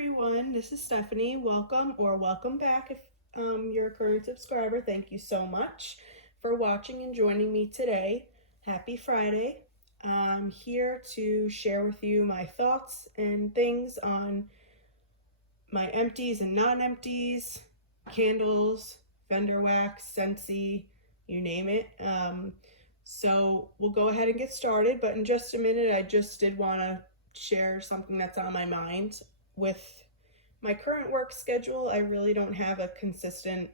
everyone, this is Stephanie. Welcome back if you're a current subscriber. Thank you so much for watching and joining me today. Happy Friday. I'm here to share with you my thoughts and things on my empties and non-empties, candles, fender wax, Scentsy, you name it. So we'll go ahead and get started, but in just a minute I just did want to share something that's on my mind. With my current work schedule, I really don't have a consistent,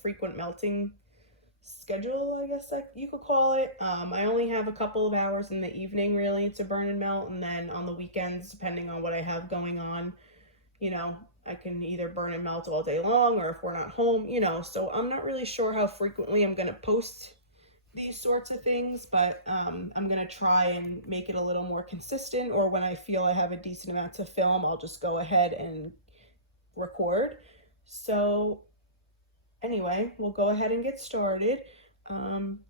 frequent melting schedule, I guess you could call it. I only have a couple of hours in the evening really to burn and melt, and then on the weekends, depending on what I have going on, I can either burn and melt all day long, or if we're not home, so I'm not really sure how frequently I'm going to post these sorts of things, but I'm gonna try and make it a little more consistent, or when I feel I have a decent amount to film, I'll just go ahead and record. So anyway, we'll go ahead and get started.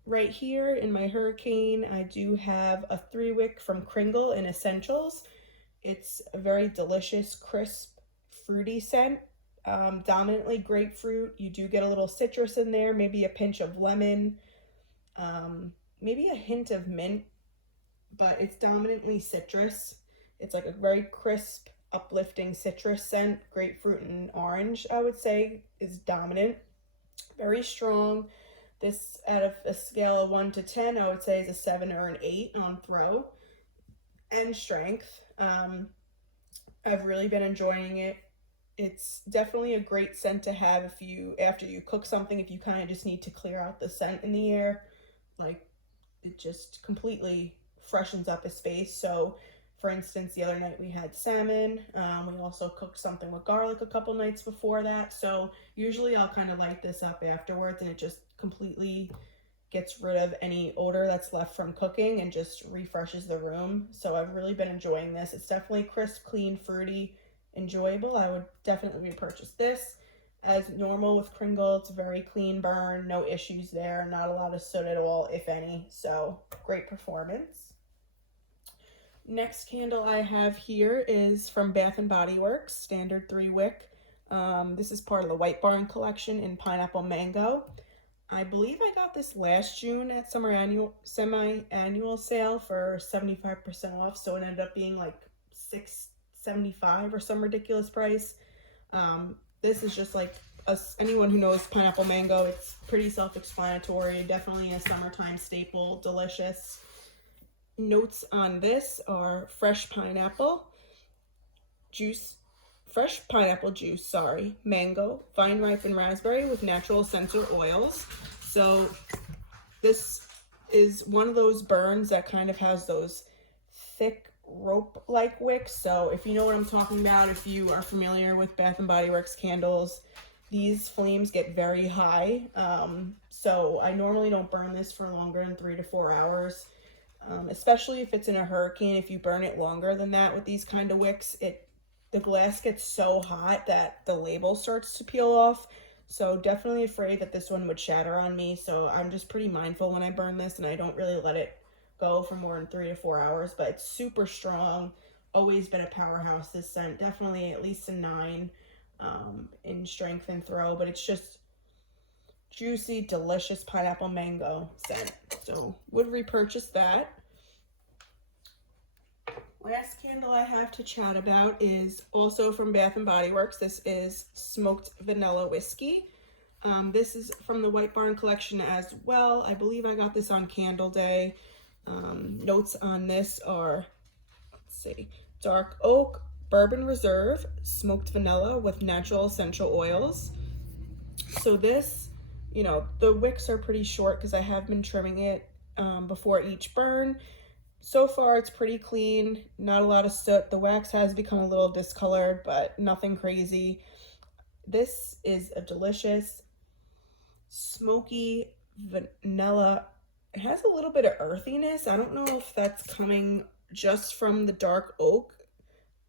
Right here in my Hurricane, I do have a 3-wick from Kringle in Essentials. It's a very delicious, crisp, fruity scent. Dominantly grapefruit. You do get a little citrus in there, maybe a pinch of lemon, maybe a hint of mint, but it's dominantly citrus. It's like a very crisp, uplifting citrus scent. Grapefruit and orange, I would say, is dominant. Very strong. This, out of a scale of 1 to 10, I would say is a 7 or an 8 on throw and strength. I've really been enjoying it. It's definitely a great scent to have after you cook something, if you kind of just need to clear out the scent in the air. Like, it just completely freshens up a space. So for instance, the other night we had salmon. We also cooked something with garlic a couple nights before that. So usually I'll kind of light this up afterwards, and it just completely gets rid of any odor that's left from cooking and just refreshes the room. So I've really been enjoying this. It's definitely crisp, clean, fruity, enjoyable. I would definitely repurchase this. As normal with Kringle, it's a very clean burn, no issues there, not a lot of soot at all, if any, so great performance. Next candle I have here is from Bath & Body Works, standard 3-wick. This is part of the White Barn collection in Pineapple Mango. I believe I got this last June at semi-annual sale for 75% off, so it ended up being like $6.75 or some ridiculous price. This is just like anyone who knows Pineapple Mango, it's pretty self-explanatory, definitely a summertime staple, delicious. Notes on this are fresh pineapple juice, mango, vine ripened raspberry with natural essential oils. So this is one of those burns that kind of has those thick rope-like wicks. So if you know what I'm talking about, if you are familiar with Bath & Body Works candles, these flames get very high. So I normally don't burn this for longer than 3 to 4 hours, especially if it's in a hurricane. If you burn it longer than that with these kind of wicks, the glass gets so hot that the label starts to peel off. So definitely afraid that this one would shatter on me. So I'm just pretty mindful when I burn this, and I don't really let it go for more than 3 to 4 hours. But it's super strong, always been a powerhouse, this scent. Definitely at least a 9 in strength and throw, but it's just juicy, delicious pineapple mango scent. So would repurchase that. Last candle I have to chat about is also from Bath & Body Works. This is Smoked Vanilla Whiskey. This is from the White Barn collection as well. I believe I got this on Candle Day. Notes on this are, let's see, dark oak, bourbon reserve, smoked vanilla with natural essential oils. So this, the wicks are pretty short because I have been trimming it before each burn. So far it's pretty clean, not a lot of soot. The wax has become a little discolored, but nothing crazy. This is a delicious smoky vanilla. It has a little bit of earthiness. I don't know if that's coming just from the dark oak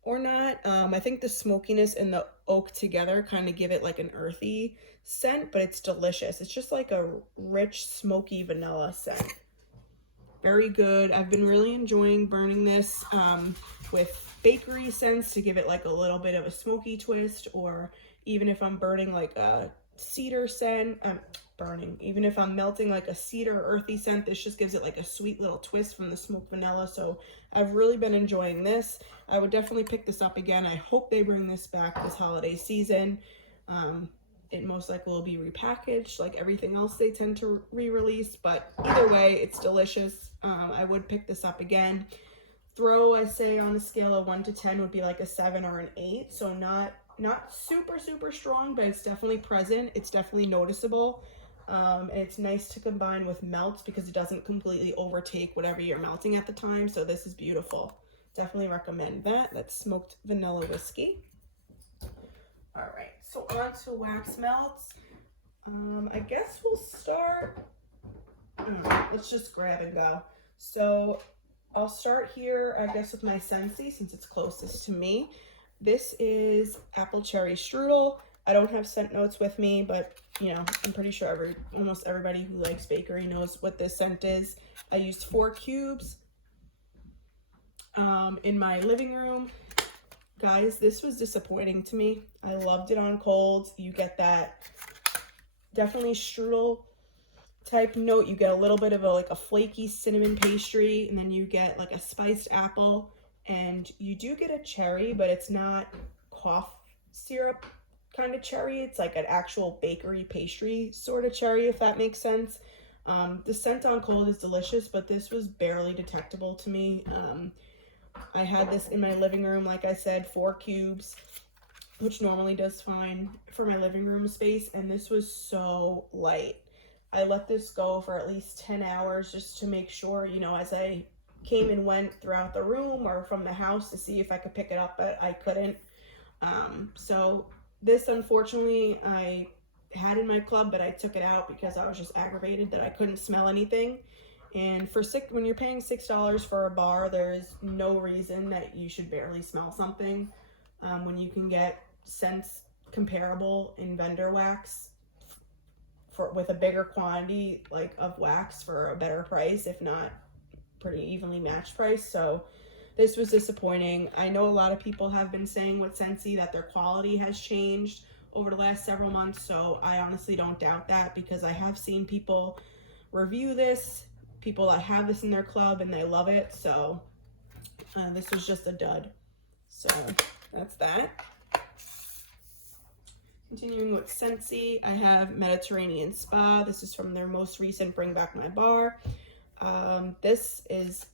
or not. I think the smokiness and the oak together kind of give it like an earthy scent, but it's delicious. It's just like a rich, smoky vanilla scent. Very good. I've been really enjoying burning this with bakery scents to give it like a little bit of a smoky twist, or even if I'm burning like a cedar scent, even if I'm melting like a cedar earthy scent, this just gives it like a sweet little twist from the smoked vanilla. So I've really been enjoying this. I would definitely pick this up again. I hope they bring this back this holiday season. It most likely will be repackaged like everything else they tend to re-release, but either way, it's delicious. I would pick this up again. Throw, I say, on a scale of 1 to 10 would be like a 7 or an 8. So not super, super strong, but it's definitely present. It's definitely noticeable. And it's nice to combine with melts because it doesn't completely overtake whatever you're melting at the time. So this is beautiful. Definitely recommend that. That's smoked vanilla whiskey. All right, so on to wax melts. I guess we'll start, let's just grab and go. So I'll start here, I guess, with my Scentsy since it's closest to me. This is apple cherry strudel. I don't have scent notes with me, but you know, I'm pretty sure almost everybody who likes bakery knows what this scent is. I used 4 cubes in my living room. Guys, this was disappointing to me. I loved it on cold. You get that definitely strudel type note. You get a little bit of like a flaky cinnamon pastry, and then you get like a spiced apple, and you do get a cherry, but it's not cough syrup kind of cherry. It's like an actual bakery pastry sort of cherry, if that makes sense. The scent on cold is delicious, but this was barely detectable to me. I had this in my living room, like I said, 4 cubes, which normally does fine for my living room space, and this was so light. I let this go for at least 10 hours just to make sure, you know, as I came and went throughout the room or from the house to see if I could pick it up, but I couldn't. So this, unfortunately, I had in my club, but I took it out because I was just aggravated that I couldn't smell anything. And when you're paying $6 for a bar, there is no reason that you should barely smell something. When you can get scents comparable in vendor wax with a bigger quantity like of wax for a better price, if not pretty evenly matched price. So this was disappointing. I know a lot of people have been saying with Scentsy that their quality has changed over the last several months, so I honestly don't doubt that because I have seen people review this, people that have this in their club and they love it. So this was just a dud. So that's that. Continuing with Scentsy, I have Mediterranean Spa. This is from their most recent Bring Back My Bar. This is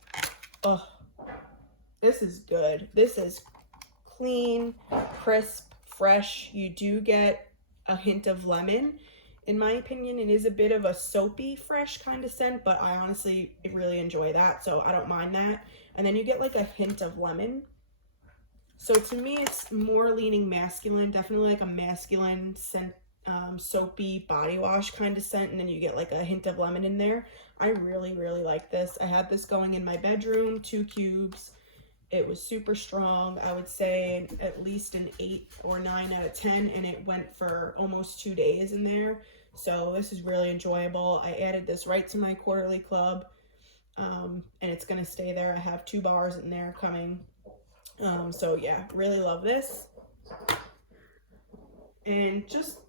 good. This is clean, crisp, fresh. You do get a hint of lemon. In my opinion, it is a bit of a soapy, fresh kind of scent, but I honestly really enjoy that, so I don't mind that. And then you get like a hint of lemon. So to me, it's more leaning masculine, definitely like a masculine scent, soapy body wash kind of scent, and then you get like a hint of lemon in there. I really, really like this. I had this going in my bedroom, 2 cubes. It was super strong. I would say at least an 8 or 9 out of 10, and it went for almost 2 days in there. So this is really enjoyable. I added this right to my quarterly club, and it's gonna stay there. I have 2 bars in there coming. So yeah, really love this. And just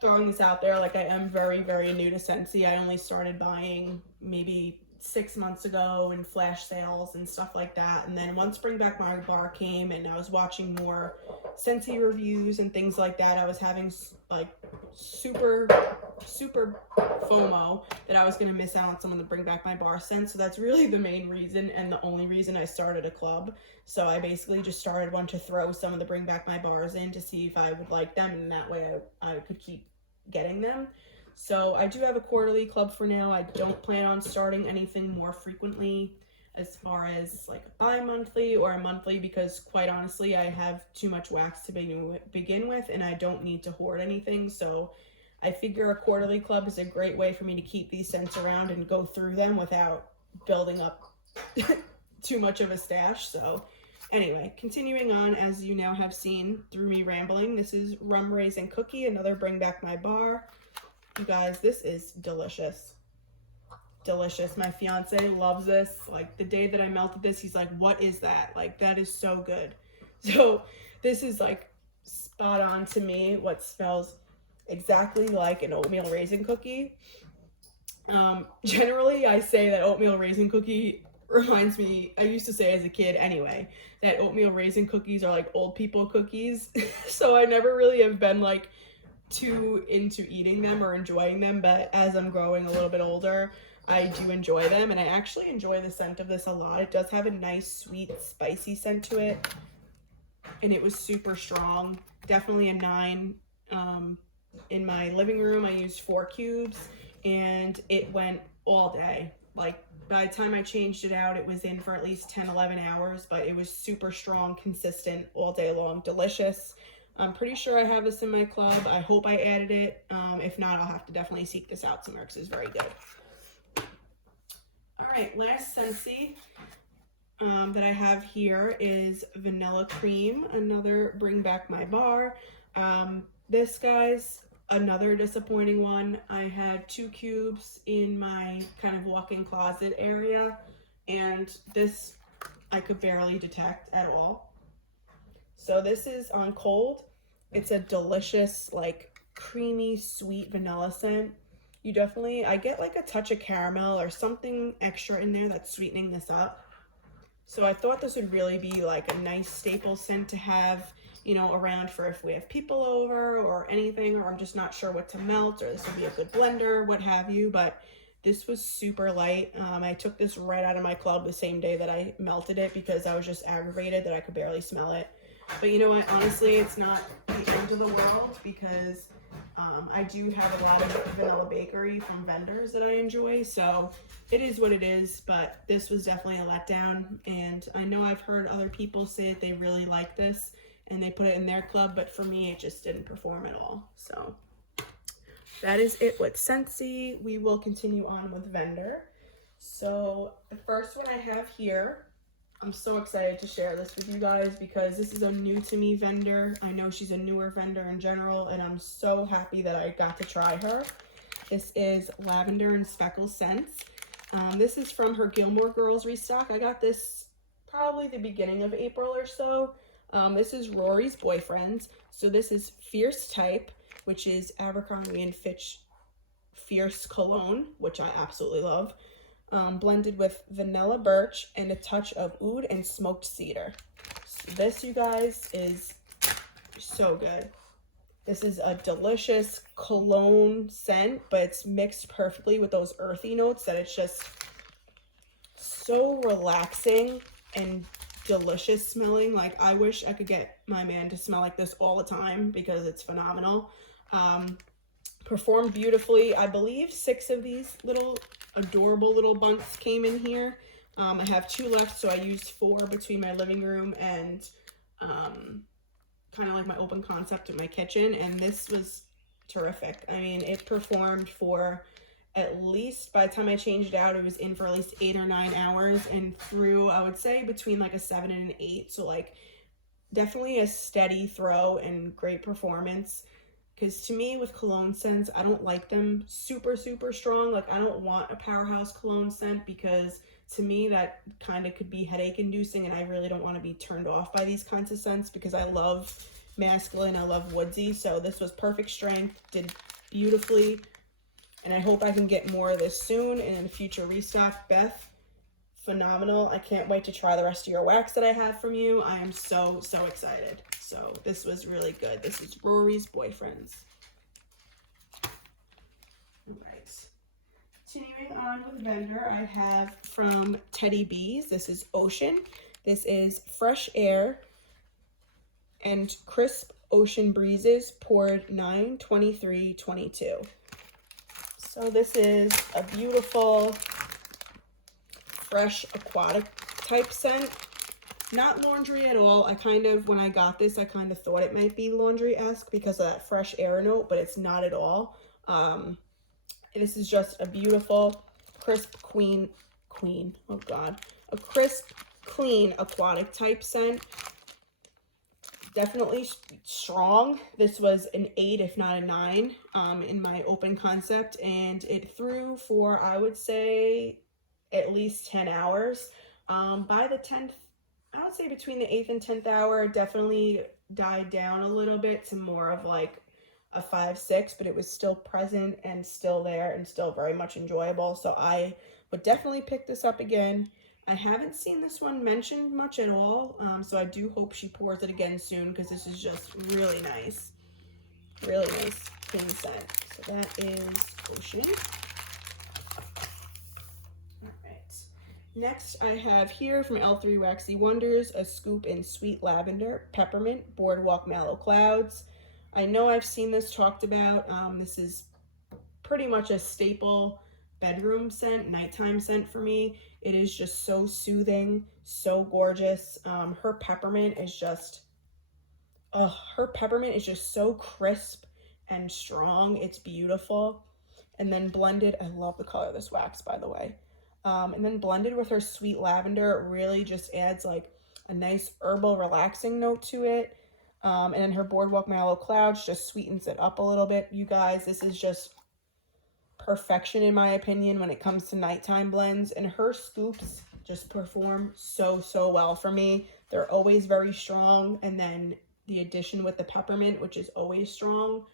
throwing this out there, like I am very, very new to Scentsy. I only started buying maybe 6 months ago in flash sales and stuff like that. And then once Bring Back My Bar came and I was watching more Scentsy reviews and things like that, I was having like super FOMO that I was going to miss out on some of the Bring Back My Bar scents. So that's really the main reason and the only reason I started a club. So I basically just started one to throw some of the Bring Back My Bars in to see if I would like them, and that way I could keep getting them. So I do have a quarterly club for now. I don't plan on starting anything more frequently as far as like a bi-monthly or a monthly, because quite honestly, I have too much wax to begin with, and I don't need to hoard anything. So I figure a quarterly club is a great way for me to keep these scents around and go through them without building up too much of a stash. So anyway, continuing on, as you now have seen through me rambling, this is Rum Raisin Cookie, another Bring Back My Bar. You guys, this is delicious. delicious. My fiance loves this. Like the day that I melted this, he's like, what is that? Like that is so good. So this is like spot on to me. What smells exactly like an oatmeal raisin cookie. Generally I say that oatmeal raisin cookie reminds me, I used to say as a kid anyway, that oatmeal raisin cookies are like old people cookies. So I never really have been like too into eating them or enjoying them, but as I'm growing a little bit older, I do enjoy them, and I actually enjoy the scent of this a lot. It does have a nice sweet spicy scent to it, and it was super strong. Definitely a 9. In my living room I used 4 cubes and it went all day. Like by the time I changed it out, it was in for at least 10-11 hours, but it was super strong, consistent, all day long, delicious. I'm pretty sure I have this in my club. I hope I added it. If not, I'll have to definitely seek this out somewhere because it's very good. All right, last Scentsy that I have here is Vanilla Cream, another Bring Back My Bar. This, guys, another disappointing one. I had 2 cubes in my kind of walk-in closet area, and this I could barely detect at all. So this is on cold. It's a delicious, like creamy, sweet vanilla scent. You definitely, I get like a touch of caramel or something extra in there that's sweetening this up. So I thought this would really be like a nice staple scent to have, you know, around for if we have people over or anything, or I'm just not sure what to melt, or this would be a good blender, what have you. But this was super light. I took this right out of my club the same day that I melted it because I was just aggravated that I could barely smell it. But you know what, honestly, it's not the end of the world because I do have a lot of vanilla bakery from vendors that I enjoy, so it is what it is. But this was definitely a letdown, and I know I've heard other people say that they really like this and they put it in their club, but for me it just didn't perform at all. So that is it with Scentsy. We will continue on with vendor. So the first one I have here, I'm so excited to share this with you guys because this is a new to me vendor. I know she's a newer vendor in general, and I'm so happy that I got to try her. This is Lavender and Speckle Scents. This is from her Gilmore Girls restock. I got this probably the beginning of April or so. This is Rory's Boyfriends. So this is Fierce Type, which is Abercrombie & Fitch Fierce Cologne, which I absolutely love. Blended with vanilla birch and a touch of oud and smoked cedar. So this, you guys, is so good. This is a delicious cologne scent, but it's mixed perfectly with those earthy notes that it's just so relaxing and delicious smelling. Like, I wish I could get my man to smell like this all the time because it's phenomenal. Performed beautifully. I believe 6 of these little adorable little bunts came in here. I have 2 left, so I used 4 between my living room and kind of like my open concept in my kitchen, and this was terrific. I mean, it performed for at least, by the time I changed it out, it was in for at least 8 or 9 hours, and through, I would say, between like a 7 and an 8. So like definitely a steady throw and great performance. Because to me, with cologne scents, I don't like them super, super strong. Like, I don't want a powerhouse cologne scent because to me, that kind of could be headache inducing, and I really don't want to be turned off by these kinds of scents because I love masculine, I love woodsy. So this was perfect strength, did beautifully, and I hope I can get more of this soon and in a future restock. Beth, phenomenal. I can't wait to try the rest of your wax that I have from you. I am so, so excited. So this was really good. This is Rory's Boyfriends. All right. Continuing on with vendor, I have from Teddy Bees. This is Ocean. This is Fresh Air and Crisp Ocean Breezes, poured 9/23/22. So this is a beautiful, fresh aquatic type scent. Not laundry at all. I kind of, when I got this, I kind of thought it might be laundry-esque because of that fresh air note, but it's not at all. This is just a beautiful, crisp, a crisp, clean aquatic type scent. definitely strong. This was an 8, if not a 9, in my open concept, and it threw for, I would say, at least 10 hours. By the 10th, I would say between the 8th and 10th hour, it definitely died down a little bit to more of like a 5, 6, but it was still present and still there and still very much enjoyable. So I would definitely pick this up again. I haven't seen this one mentioned much at all, so I do hope she pours it again soon, because this is just really nice. Really nice pin scent. So that is Ocean. Alright. Next I have here from L3 Waxy Wonders a scoop in Sweet Lavender, Peppermint, Boardwalk Mallow Clouds. I know I've seen this talked about. This is pretty much a staple bedroom scent, nighttime scent for me. It is just so soothing, so gorgeous. Her peppermint is just so crisp and strong. It's beautiful. And then blended, I love the color of this wax, by the way. And then blended with her Sweet Lavender, it really just adds like a nice herbal relaxing note to it. And then her Boardwalk Mallow Clouds just sweetens it up a little bit. You guys, this is just perfection in my opinion when it comes to nighttime blends, and her scoops just perform so well for me. They're always very strong, and then the addition with the peppermint, which is always strong,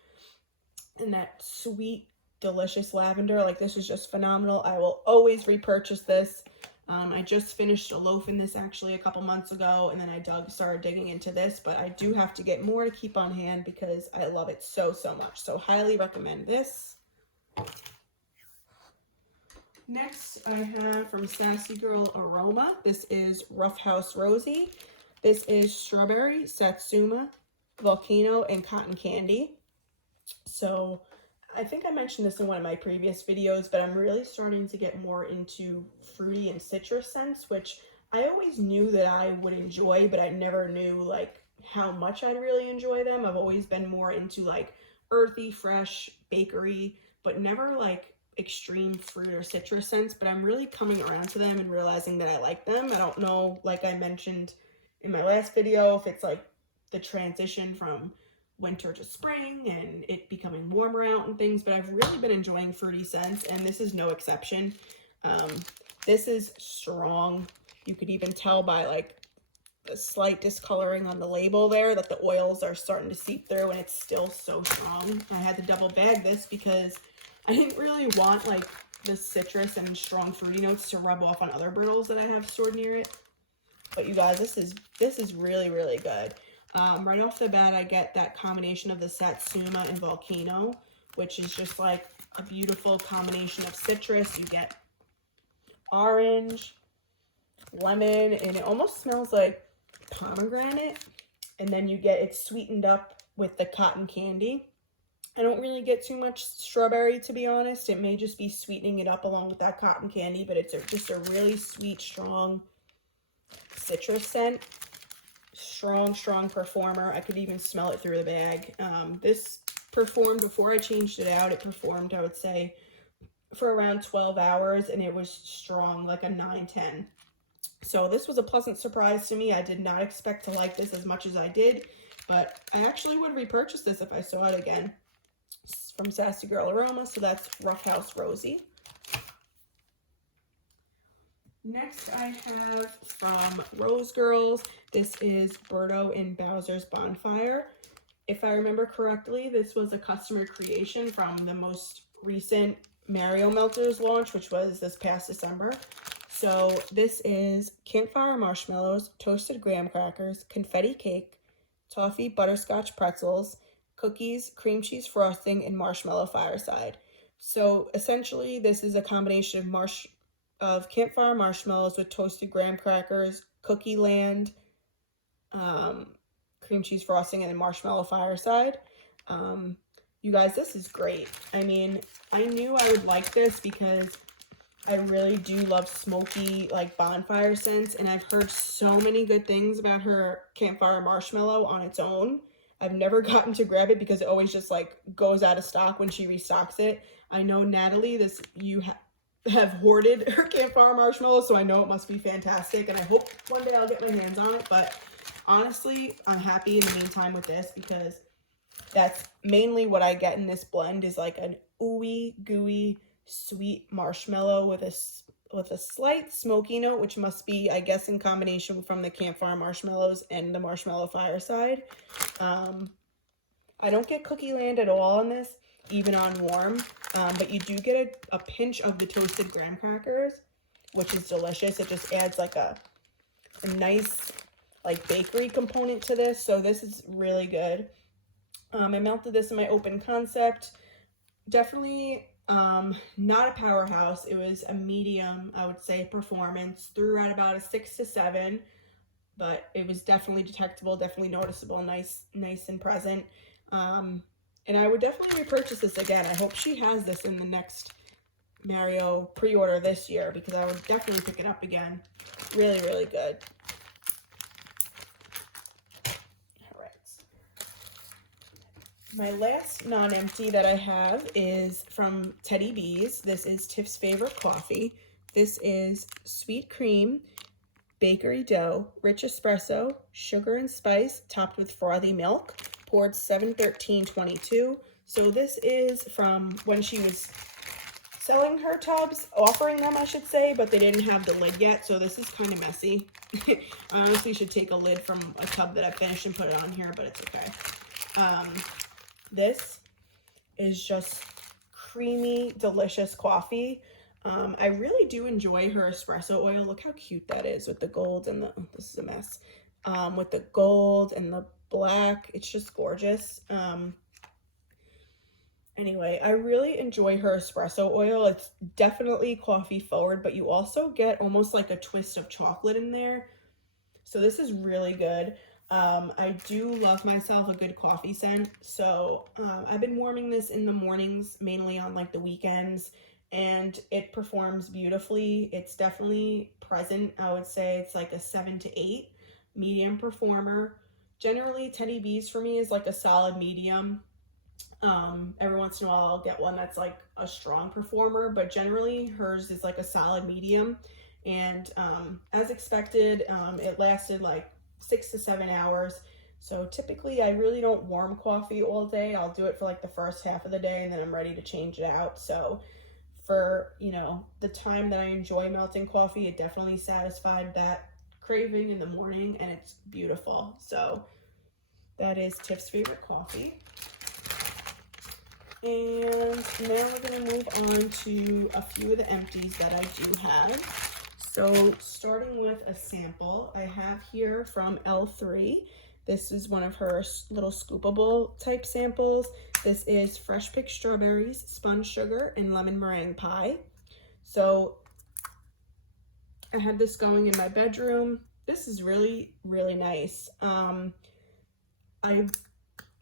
and that sweet delicious lavender, like this is just phenomenal. I will always repurchase this. I just finished a loaf in this actually a couple months ago, and then I started digging into this, but I do have to get more to keep on hand because I love it so much. So highly recommend this. Next, I have from Sassy Girl Aroma. This is Rough House Rosy. This is Strawberry, Satsuma, Volcano, and Cotton Candy. So I think I mentioned this in one of my previous videos, but I'm really starting to get more into fruity and citrus scents, which I always knew that I would enjoy, but I never knew like how much I'd really enjoy them. I've always been more into like earthy, fresh, bakery, but never like extreme fruit or citrus scents. But I'm really coming around to them and realizing that I like them. I don't know, like I mentioned in my last video, if it's like the transition from winter to spring and it becoming warmer out and things, but I've really been enjoying fruity scents, and this is no exception. This is strong. You could even tell by like the slight discoloring on the label there that the oils are starting to seep through, and it's still so strong. I had to double bag this because I didn't really want like the citrus and strong fruity notes to rub off on other bottles that I have stored near it. But you guys, this is really good. Right off the bat, I get that combination of the Satsuma and Volcano, which is just like a beautiful combination of citrus. You get orange, lemon, and it almost smells like pomegranate. And then you get it sweetened up with the cotton candy. I don't really get too much strawberry, to be honest. It may just be sweetening it up along with that cotton candy, but it's just a really sweet, strong citrus scent. Strong performer. I could even smell it through the bag. This performed before I changed it out. It performed, I would say, for around 12 hours, and it was strong, like a 9-10. So this was a pleasant surprise to me. I did not expect to like this as much as I did, but I actually would repurchase this if I saw it again. From Sassy Girl Aroma, so that's Rough House Rosy. Next I have from Rose Girls, this is Berto and Bowser's Bonfire. If I remember correctly, this was a customer creation from the most recent Mario Melters launch, which was this past December. So this is campfire marshmallows, toasted graham crackers, confetti cake, toffee butterscotch pretzels, cookies, cream cheese frosting, and marshmallow fireside. So essentially this is a combination of campfire marshmallows with toasted graham crackers, cookie land, cream cheese frosting, and then marshmallow fireside. You guys, this is great. I mean, I knew I would like this because I really do love smoky, like, bonfire scents, and I've heard so many good things about her campfire marshmallow on its own. I've never gotten to grab it because it always just, like, goes out of stock when she restocks it. I know, Natalie, you have hoarded her campfire marshmallow, so I know it must be fantastic, and I hope one day I'll get my hands on it. But honestly, I'm happy in the meantime with this because that's mainly what I get in this blend is like an ooey gooey sweet marshmallow with a slight smoky note, which must be, I guess, in combination from the campfire marshmallows and the marshmallow fireside. I don't get cookie land at all on this, even on warm, but you do get a pinch of the toasted graham crackers, which is delicious. It just adds like a nice like bakery component to this, so this is really good. I melted this in my open concept. Definitely not a powerhouse. It was a medium, I would say, performance. Threw at about a 6 to 7, but it was definitely detectable, definitely noticeable, nice and present. And I would definitely repurchase this again. I hope she has this in the next Mario pre-order this year because I would definitely pick it up again. Really, really good. All right. My last non-empty that I have is from Teddy B's. This is Tiff's Favorite Coffee. This is sweet cream, bakery dough, rich espresso, sugar and spice, topped with frothy milk, poured 7/13/22. So this is from when she was selling her tubs, offering them, I should say, but they didn't have the lid yet, so this is kind of messy. I honestly should take a lid from a tub that I finished and put it on here, but it's okay. This is just creamy, delicious coffee. I really do enjoy her espresso oil. Look how cute that is with the gold and the, oh, this is a mess. With the gold and the black, it's just gorgeous. Anyway, I really enjoy her espresso oil. It's definitely coffee forward, but you also get almost like a twist of chocolate in there. So this is really good. I do love myself a good coffee scent. So I've been warming this in the mornings, mainly on like the weekends, and it performs beautifully. It's definitely present. I would say it's like a 7 to 8, medium performer. Generally, Teddy B's for me is like a solid medium. Every once in a while I'll get one that's like a strong performer, but generally hers is like a solid medium. And as expected, it lasted like 6 to 7 hours. So typically I really don't warm coffee all day. I'll do it for like the first half of the day and then I'm ready to change it out. So for, you know, the time that I enjoy melting coffee, it definitely satisfied that craving in the morning and it's beautiful. So that is Tiff's Favorite Coffee. And now we're going to move on to a few of the empties that I do have. So starting with a sample, I have here from L3. This is one of her little scoopable type samples. This is fresh picked strawberries, sponge sugar, and lemon meringue pie. So I had this going in my bedroom. This is really, really nice. I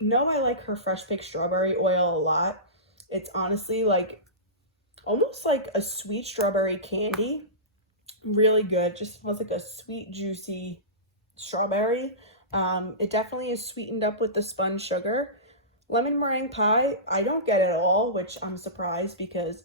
know I like her fresh picked strawberry oil a lot. It's honestly like almost like a sweet strawberry candy. Really good. Just smells like a sweet, juicy strawberry. It definitely is sweetened up with the sponge sugar. Lemon meringue pie, I don't get it all, which I'm surprised because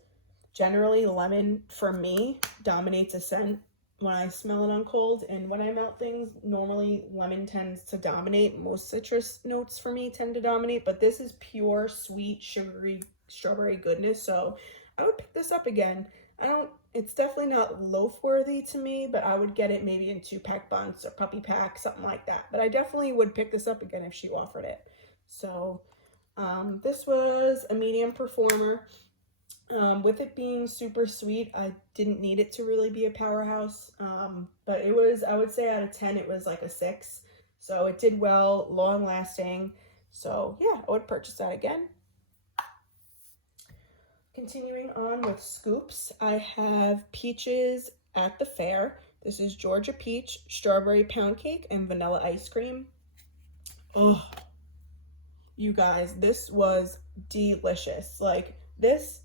generally lemon for me dominates a scent when I smell it on cold, and when I melt things, normally lemon tends to dominate. Most citrus notes for me tend to dominate, but this is pure sweet sugary strawberry goodness, so I would pick this up again. It's definitely not loaf worthy to me, but I would get it maybe in 2-pack bunts or puppy pack, something like that. But I definitely would pick this up again if she offered it. So this was a medium performer. With it being super sweet, I didn't need it to really be a powerhouse, but it was, I would say out of 10, it was like a 6. So it did well, long lasting. So yeah, I would purchase that again. Continuing on with scoops, I have peaches at the fair. This is Georgia peach, strawberry pound cake, and vanilla ice cream. Oh, you guys, this was delicious. Like this,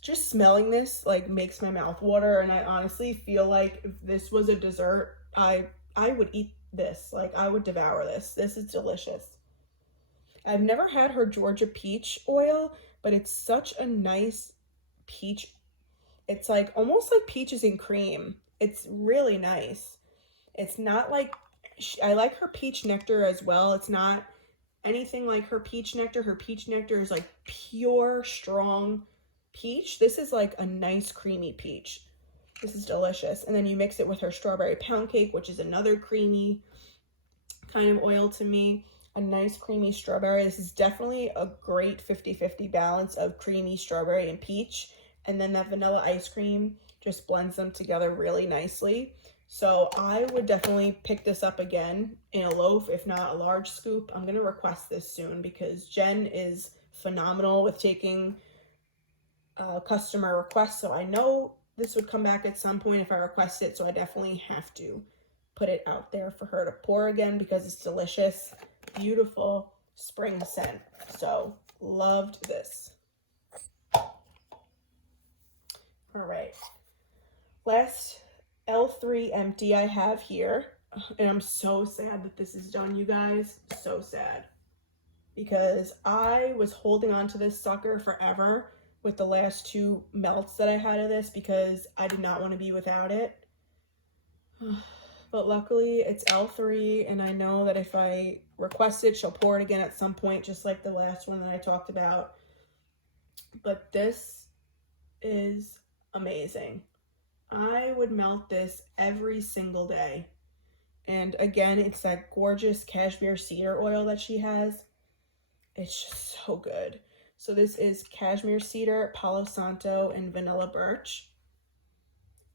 just smelling this like makes my mouth water, and I honestly feel like if this was a dessert, I would eat this. Like I would devour this. This is delicious. I've never had her Georgia peach oil, but it's such a nice peach. It's like almost like peaches and cream. It's really nice. It's not like I like her peach nectar as well. It's not anything like her peach nectar. Her peach nectar is like pure, strong peach. This is like a nice creamy peach. This is delicious. And then you mix it with her strawberry pound cake, which is another creamy kind of oil to me. A nice creamy strawberry. This is definitely a great 50-50 balance of creamy strawberry and peach. And then that vanilla ice cream just blends them together really nicely. So I would definitely pick this up again in a loaf, if not a large scoop. I'm going to request this soon because Jen is phenomenal with taking customer requests. So I know this would come back at some point if I request it. So I definitely have to put it out there for her to pour again because it's delicious, beautiful spring scent. So loved this. All right. Last L3 empty I have here, and I'm so sad that this is done, you guys. So sad, because I was holding on to this sucker forever with the last 2 melts that I had of this because I did not want to be without it. But luckily it's L3, and I know that if I request it, she'll pour it again at some point, just like the last one that I talked about. But this is amazing. I would melt this every single day. And again, it's that gorgeous cashmere cedar oil that she has. It's just so good. So this is cashmere cedar, Palo Santo, and vanilla birch.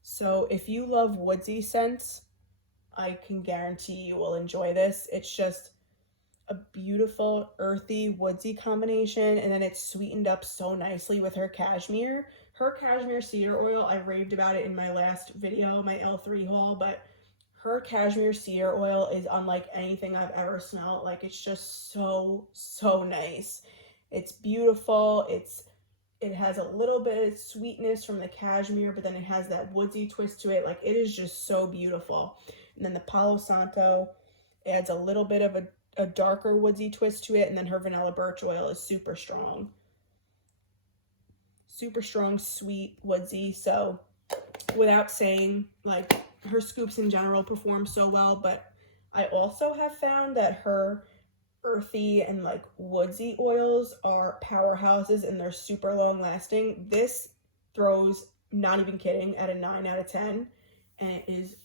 So if you love woodsy scents, I can guarantee you will enjoy this. It's just a beautiful earthy woodsy combination, and then it's sweetened up so nicely with her cashmere. Her cashmere cedar oil, I raved about it in my last video, my L3 haul, but her cashmere cedar oil is unlike anything I've ever smelled. Like, it's just so nice. It's beautiful. It has a little bit of sweetness from the cashmere, but then it has that woodsy twist to it. Like, it is just so beautiful. And then the Palo Santo adds a little bit of a darker woodsy twist to it, and then her vanilla birch oil is super strong, sweet, woodsy. So without saying, like, her scoops in general perform so well, but I also have found that her earthy and like woodsy oils are powerhouses, and they're super long lasting. This throws, not even kidding, at a 9 out of 10, and it is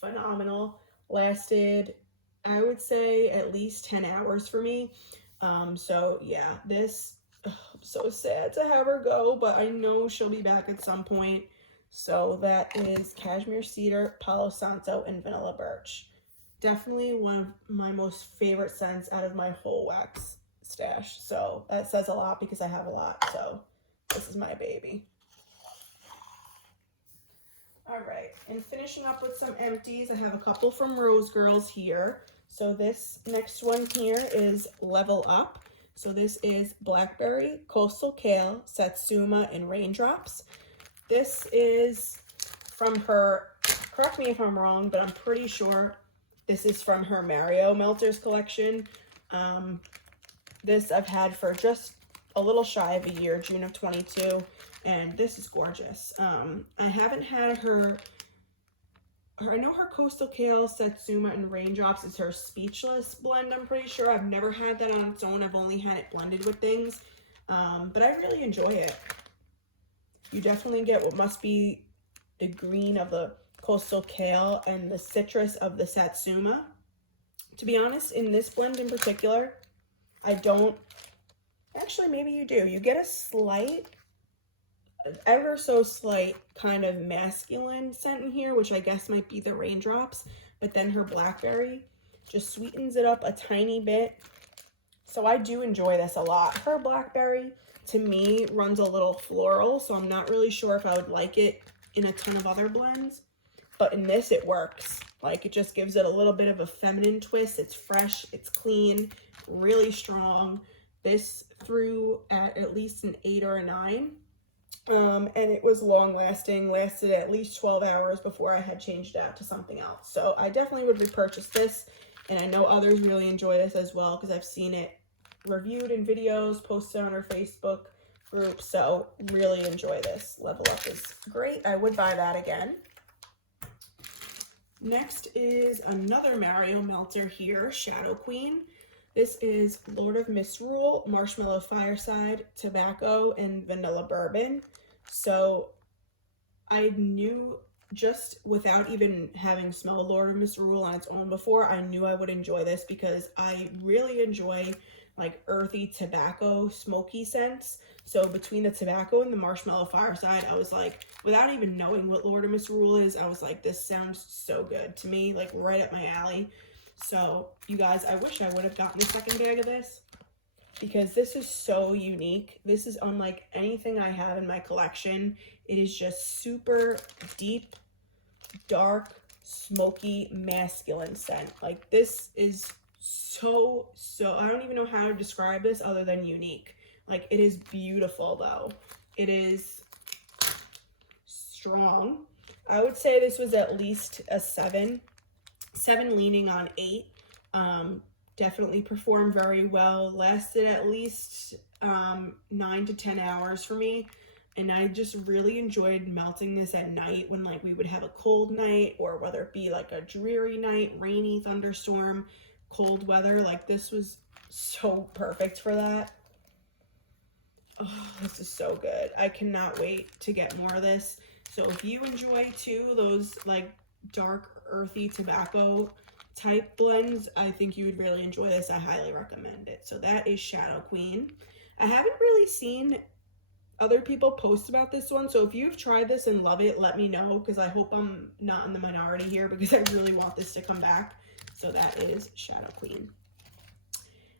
phenomenal. Lasted, I would say, at least 10 hours for me. So yeah, this, I'm so sad to have her go, but I know she'll be back at some point. So that is cashmere cedar, Palo Santo, and vanilla birch. Definitely one of my most favorite scents out of my whole wax stash. So that says a lot because I have a lot. So this is my baby. All right, and finishing up with some empties, I have a couple from Rose Girls here. So this next one here is Level Up. So this is Blackberry, Coastal Kale, Satsuma, and Raindrops. This is from her, correct me if I'm wrong, but I'm pretty sure this is from her Mario Melters collection. This I've had for just a little shy of a year, June of 22. And this is gorgeous. I haven't had her, I know her Coastal Kale, Satsuma, and Raindrops is her Speechless blend, I'm pretty sure. I've never had that on its own. I've only had it blended with things. But I really enjoy it. You definitely get what must be the green of the Coastal Kale and the citrus of the Satsuma. To be honest, in this blend in particular, I don't, actually maybe you do. You get a slight, ever so slight kind of masculine scent in here, which I guess might be the Raindrops, but then her Blackberry just sweetens it up a tiny bit. So I do enjoy this a lot. Her Blackberry, to me, runs a little floral, so I'm not really sure if I would like it in a ton of other blends, but in this it works. Like, it just gives it a little bit of a feminine twist. It's fresh, it's clean, really strong. This threw at least an 8 or a 9. And it was long lasting, lasted at least 12 hours before I had changed it out to something else. So I definitely would repurchase this, and I know others really enjoy this as well because I've seen it reviewed in videos, posted on her Facebook group. So really enjoy this. Level Up is great. I would buy that again. Next is another Mario melter here, Shadow Queen. This is Lord of Misrule, Marshmallow Fireside, Tobacco, and Vanilla Bourbon. So I knew, just without even having smelled Lord of Misrule on its own before, I knew I would enjoy this because I really enjoy like earthy tobacco, smoky scents. So between the tobacco and the Marshmallow Fireside, I was like, without even knowing what Lord of Misrule is, I was like, this sounds so good to me, like right up my alley. So you guys, I wish I would have gotten a second bag of this because this is so unique. This is unlike anything I have in my collection. It is just super deep, dark, smoky, masculine scent. Like this is so, I don't even know how to describe this other than unique. Like it is beautiful though. It is strong. I would say this was at least a 7 leaning on 8. Definitely performed very well, lasted at least 9 to 10 hours for me, and I just really enjoyed melting this at night when like we would have a cold night, or whether it be like a dreary night, rainy, thunderstorm, cold weather. Like this was so perfect for that. Oh, this is so good. I cannot wait to get more of this. So if you enjoy too those like dark earthy tobacco type blends, I think you would really enjoy this. I highly recommend it. So that is Shadow Queen. I haven't really seen other people post about this one, so if you've tried this and love it, let me know, because I hope I'm not in the minority here, because I really want this to come back. So that is Shadow Queen.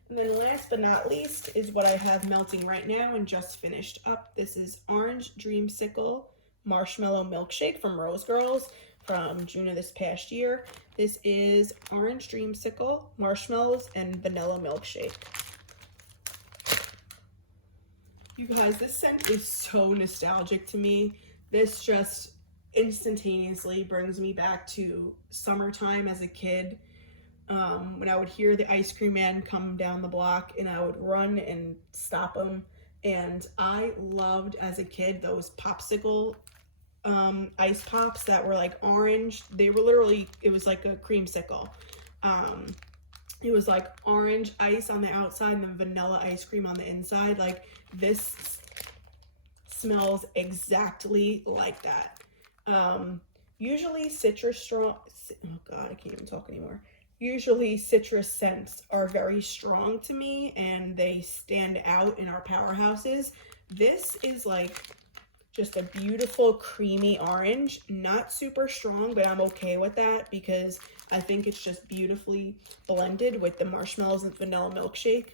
And then last but not least is what I have melting right now and just finished up. This is Orange Dreamsicle Marshmallow Milkshake from Rose Girls from June of this past year. This is Orange Dreamsicle, marshmallows, and vanilla milkshake. You guys, this scent is so nostalgic to me. This just instantaneously brings me back to summertime as a kid. When I would hear the ice cream man come down the block and I would run and stop him. And I loved as a kid those popsicle ice pops that were like orange. They were literally, it was like a creamsicle. It was like orange ice on the outside and then vanilla ice cream on the inside. Like this smells exactly like that. Usually citrus strong, oh God, I can't even talk anymore. Usually citrus scents are very strong to me and they stand out in our powerhouses. This is like just a beautiful creamy orange, not super strong, but I'm okay with that because I think it's just beautifully blended with the marshmallows and vanilla milkshake.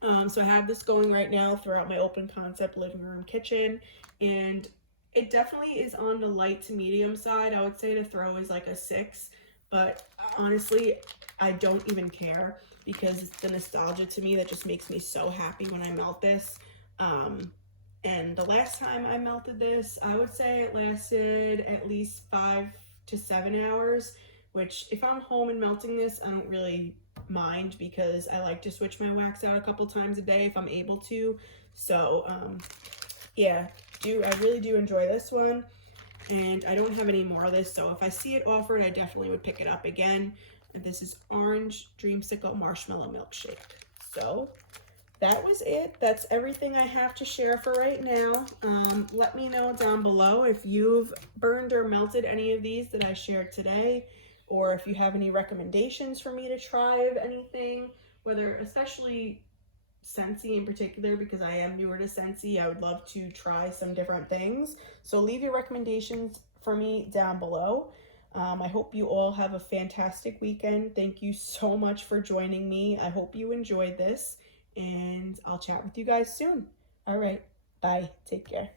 So I have this going right now throughout my open concept living room kitchen, and it definitely is on the light to medium side. I would say to throw is like a 6, but honestly, I don't even care because it's the nostalgia to me that just makes me so happy when I melt this. And the last time I melted this, I would say it lasted at least 5 to 7 hours, which if I'm home and melting this, I don't really mind because I like to switch my wax out a couple times a day if I'm able to. So yeah, I really do enjoy this one, and I don't have any more of this, so if I see it offered, I definitely would pick it up again. And this is Orange Dreamsicle Marshmallow Milkshake. So that was it. That's everything I have to share for right now. Let me know down below if you've burned or melted any of these that I shared today, or if you have any recommendations for me to try of anything, whether, especially Scentsy in particular, because I am newer to Scentsy. I would love to try some different things. So leave your recommendations for me down below. I hope you all have a fantastic weekend. Thank you so much for joining me. I hope you enjoyed this, and I'll chat with you guys soon. All right, bye. Take care.